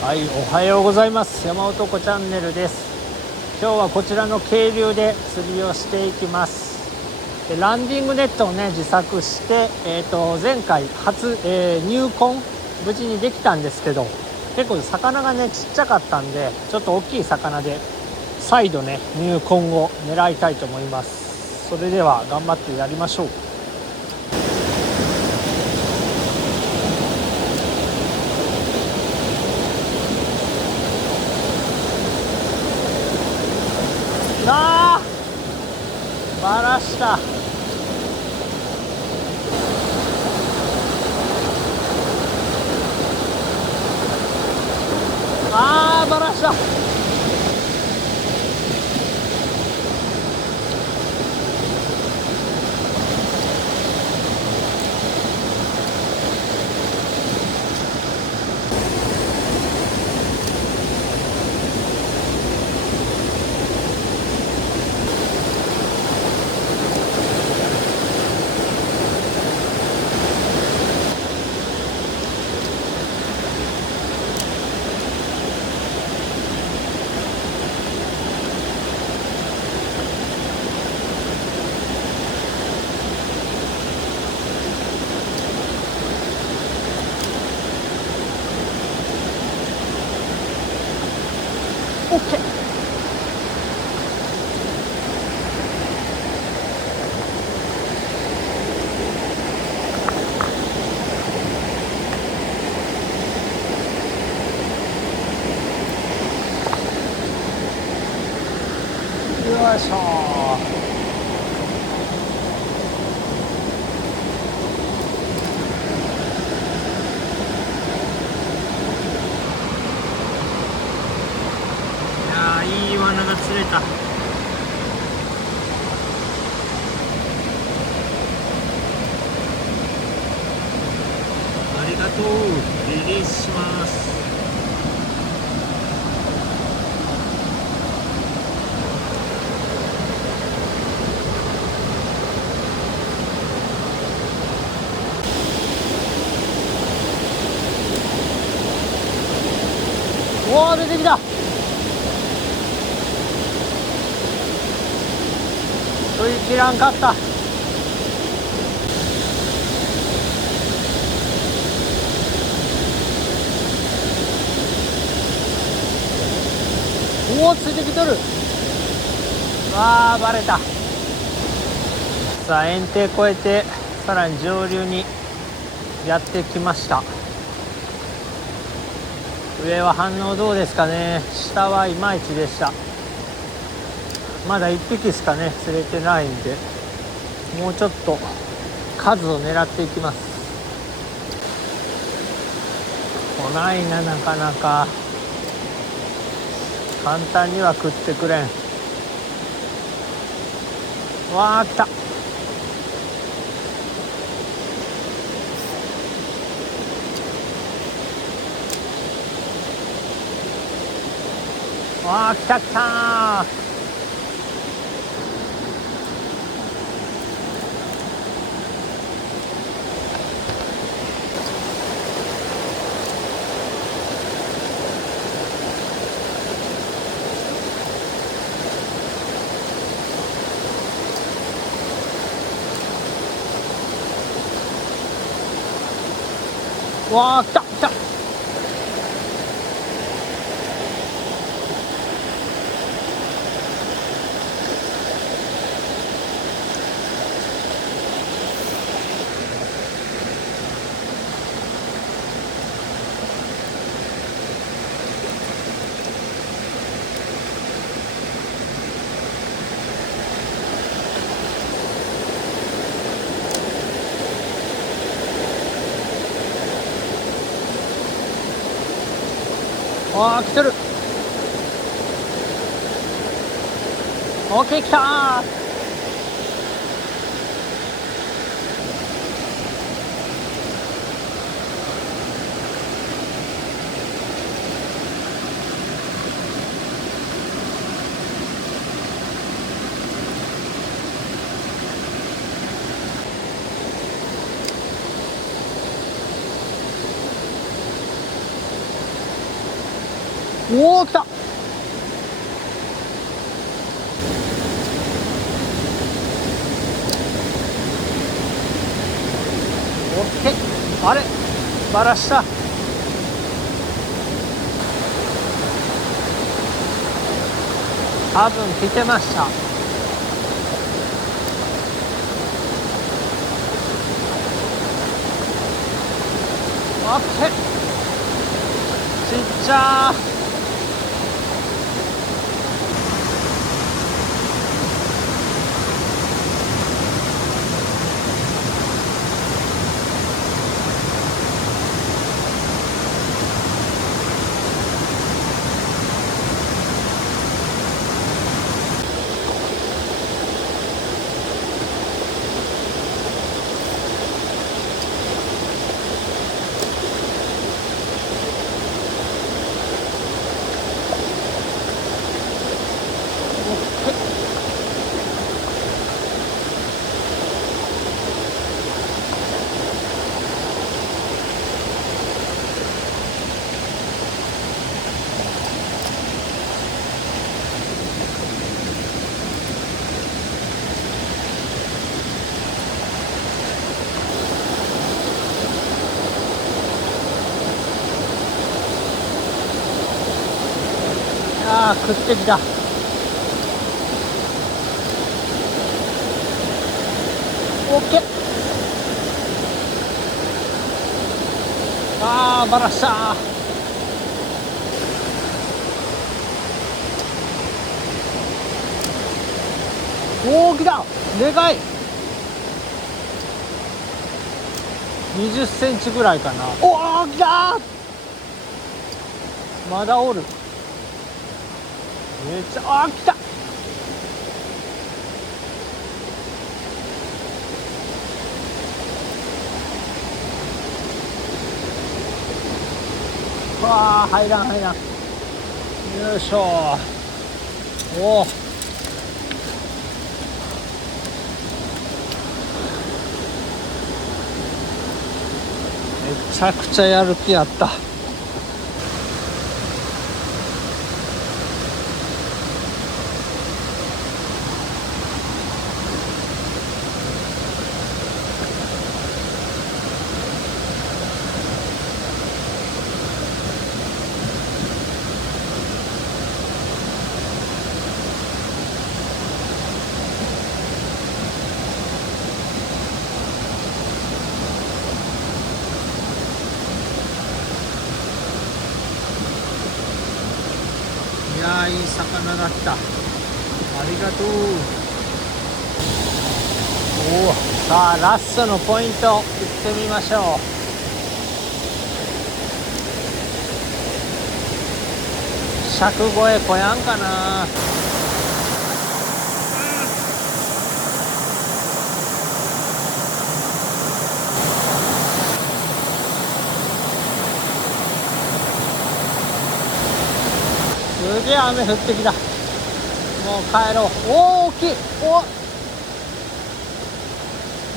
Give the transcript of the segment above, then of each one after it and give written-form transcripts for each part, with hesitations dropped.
はい、おはようございます。山男チャンネルです。今日はこちらの渓流で釣りをしていきます。ランディングネットをね自作して、前回初、入魂無事にできたんですけど、結構魚がねちっちゃかったんで、ちょっと大きい魚で再度ね入魂を狙いたいと思います。それでは頑張ってやりましょう。バラした。バラした。オッケー。よいしょ。いい罠が釣れた。ありがとう。リリースします。おお、出てきた。食い切らんかった。おお、ついてきとる。わあ、バレた。さあ、堰堤越えてさらに上流にやってきました。上は反応どうですかね。下はいまいちでした。まだ1匹しかね釣れてないんで、もうちょっと数を狙っていきます。来ないな、なかなか簡単には食ってくれん。わあ、来た。わあ、来た来た。わあ、来た来た。わあ、来てる。オッケー、来たー。おお、来た。オッケー。あれバラした。多分来てました。オッケー。ちっちゃー。あー、食ってきた。オッケー。あー、バラしたー。おー、来た。でかい。20センチぐらいかな。おー、来たー。まだおる。めっちゃ、あー、来た。わあ、入らん入らん。よいしょ。おお、めちゃくちゃやる気あった。いやー、いい魚だった。ありがとう。おお、さあラストのポイント行ってみましょう。尺超えこやんかな。すげえ雨降ってきた。もう帰ろう。おお、大きい。お、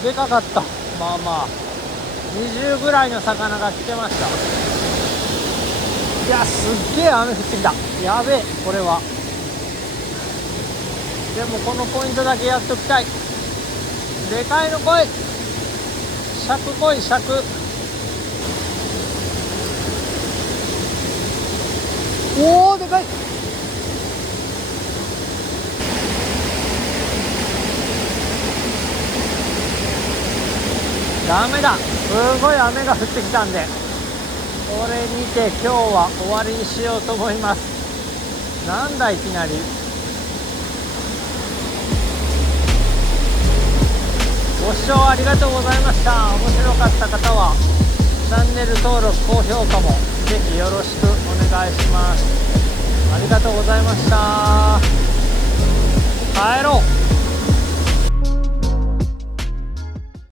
でかかった。まあまあ20ぐらいの魚が来てました。いや、すっげえ雨降ってきた。やべえ、これは。でもこのポイントだけやっときたい。でかいの来い。尺来い、尺。おお、でかい。ダメだ、すごい雨が降ってきたんで、これにて今日は終わりにしようと思います。なんだいきなり。ご視聴ありがとうございました。面白かった方はチャンネル登録高評価もぜひよろしくお願いします。ありがとうございました。帰ろう。